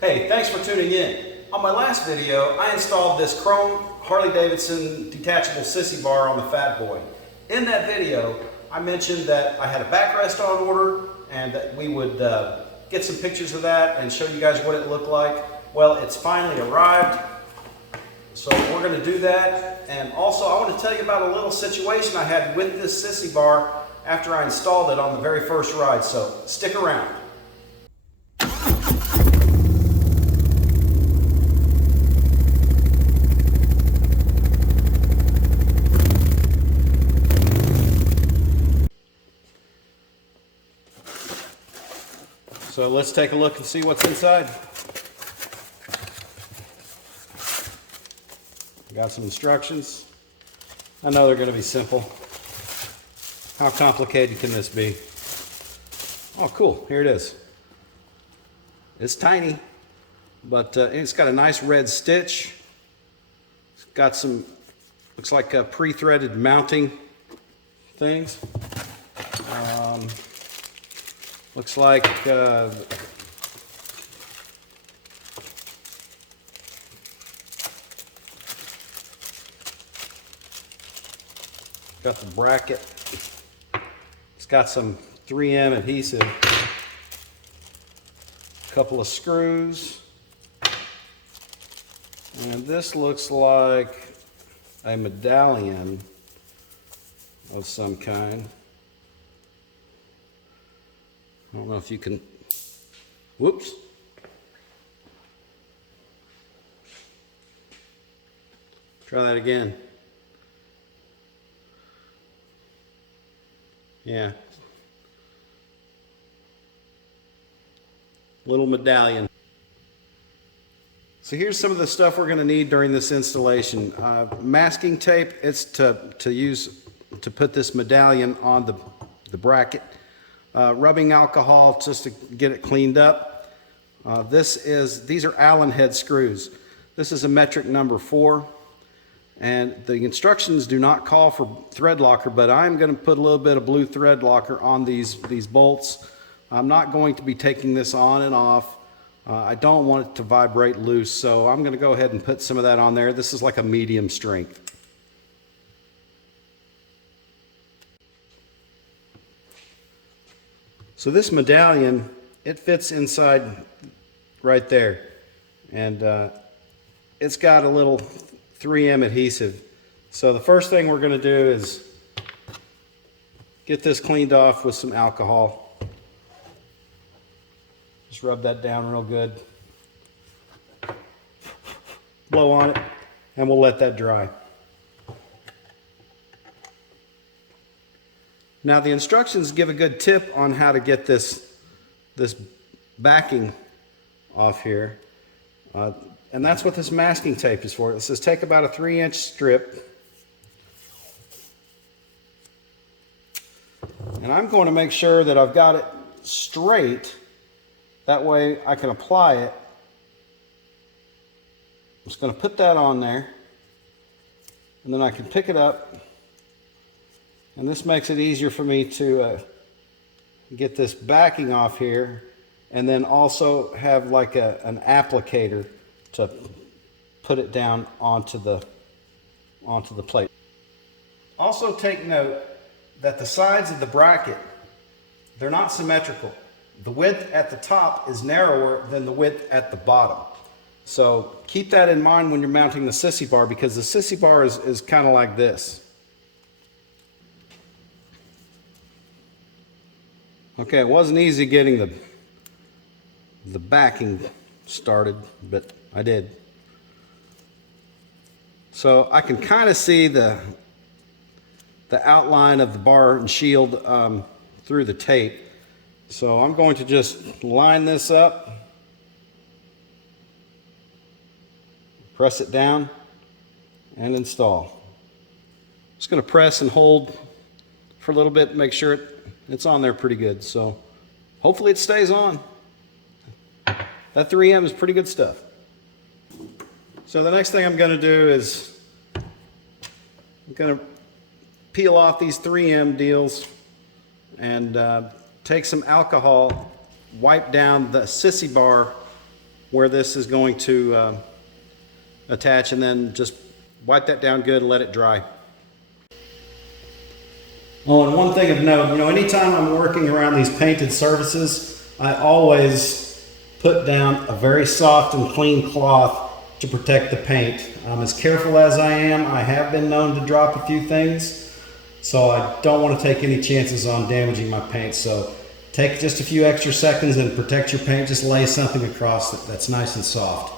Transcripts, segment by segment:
Hey, thanks for tuning in. On my last video, I installed this chrome Harley-Davidson detachable Sissy Bar on the Fat Boy. In that video, I mentioned that I had a backrest on order and that we would get some pictures of that and show you guys what it looked like. Well, it's finally arrived, so we're going to do that. And also, I want to tell you about a little situation I had with this Sissy Bar after I installed it on the very first ride, so stick around. So let's take a look and see what's inside. Got some instructions. I know they're going to be simple. How complicated can this be? Oh, cool. Here it is. It's tiny, but it's got a nice red stitch. It's got some, looks like pre-threaded mounting things. Looks like got the bracket. It's got some 3M adhesive, a couple of screws, and this looks like a medallion of some kind. I don't know if you can, whoops. Try that again. Yeah. Little medallion. So here's some of the stuff we're going to need during this installation. Masking tape, it's to use to put this medallion on the bracket. Rubbing alcohol just to get it cleaned up. These are Allen head screws. This is a metric number 4, and the instructions do not call for thread locker, but I'm going to put a little bit of blue thread locker on these bolts. I'm not going to be taking this on and off. I don't want it to vibrate loose, so I'm going to go ahead and put some of that on there. This is like a medium strength. So this medallion, it fits inside right there, and it's got a little 3M adhesive. So the first thing we're going to do is get this cleaned off with some alcohol. Just rub that down real good. Blow on it, and we'll let that dry. Now the instructions give a good tip on how to get this backing off here. And that's what this masking tape is for. It says take about a 3-inch strip. And I'm going to make sure that I've got it straight. That way I can apply it. I'm just going to put that on there. And then I can pick it up. And this makes it easier for me to get this backing off here, and then also have like an applicator to put it down onto the plate. Also take note that the sides of the bracket, they're not symmetrical. The width at the top is narrower than the width at the bottom. So keep that in mind when you're mounting the Sissy Bar, because the Sissy Bar is kind of like this. Okay, it wasn't easy getting the backing started, but I did. So I can kind of see the outline of the bar and shield through the tape. So I'm going to just line this up, press it down, and install. Just going to press and hold for a little bit, make sure it's on there pretty good. So hopefully it stays on. That 3M is pretty good stuff. So the next thing I'm going to do is I'm going to peel off these 3M deals and take some alcohol, wipe down the Sissy Bar where this is going to attach, and then just wipe that down good and let it dry. Oh, and one thing of note, anytime I'm working around these painted surfaces, I always put down a very soft and clean cloth to protect the paint. I'm as careful as I am. I have been known to drop a few things, so I don't want to take any chances on damaging my paint. So take just a few extra seconds and protect your paint. Just lay something across that's nice and soft.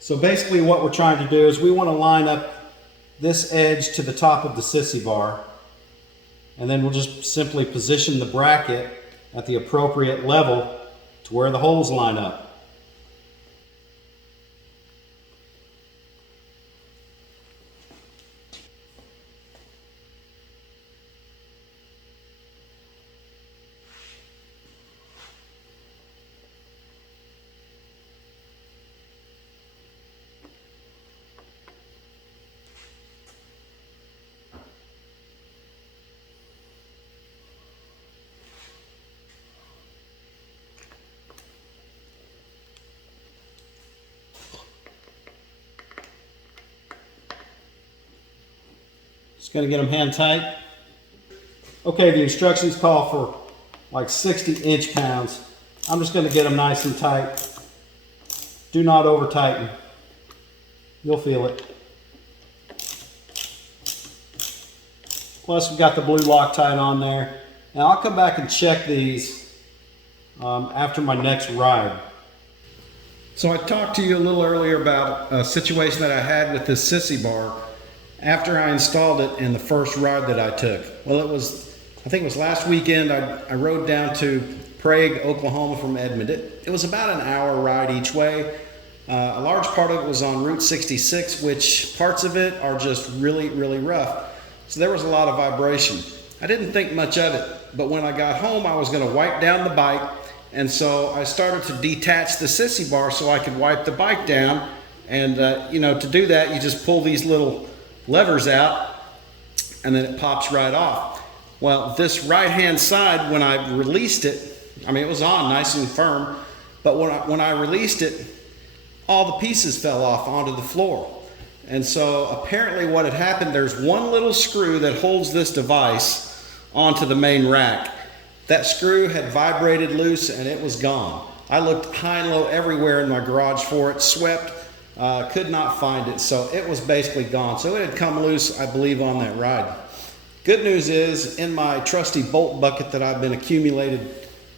So basically what we're trying to do is we want to line up this edge to the top of the Sissy bar, and then we'll just simply position the bracket at the appropriate level to where the holes line up. Just going to get them hand tight. Okay, the instructions call for like 60 inch-pounds. I'm just going to get them nice and tight. Do not over tighten. You'll feel it. Plus we've got the blue Loctite on there. And I'll come back and check these after my next ride. So I talked to you a little earlier about a situation that I had with this Sissy bar after I installed it in the first ride that I took. Well, I think it was last weekend. I rode down to Prague, Oklahoma from Edmond. It was about an hour ride each way. A large part of it was on Route 66, which parts of it are just really, really rough. So there was a lot of vibration. I didn't think much of it, but when I got home, I was gonna wipe down the bike, and so I started to detach the Sissy bar so I could wipe the bike down. And to do that, you just pull these little levers out, and then it pops right off. Well, this right-hand side, when I released it, it was on nice and firm, but when I released it, all the pieces fell off onto the floor. And so apparently what had happened, there's one little screw that holds this device onto the main rack. That screw had vibrated loose and it was gone. I looked high and low everywhere in my garage for it, swept, could not find it, so it was basically gone. So it had come loose, I believe, on that ride. Good news is, in my trusty bolt bucket that I've been accumulated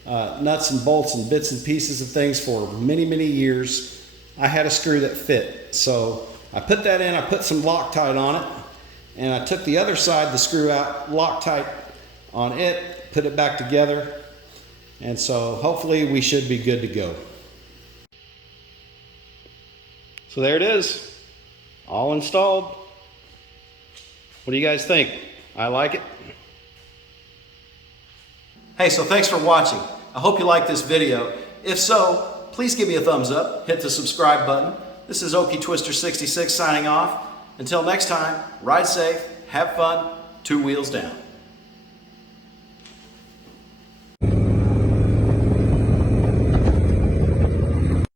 nuts and bolts and bits and pieces of things for many, many years, I had a screw that fit. So I put that in, I put some Loctite on it, and I took the other side, the screw out, Loctite on it, put it back together, and so hopefully we should be good to go. So there it is, all installed. What do you guys think? I like it. Hey, so thanks for watching. I hope you liked this video. If so, please give me a thumbs up, hit the subscribe button. This is Okie Twister 66 signing off. Until next time, ride safe, have fun, 2 wheels down.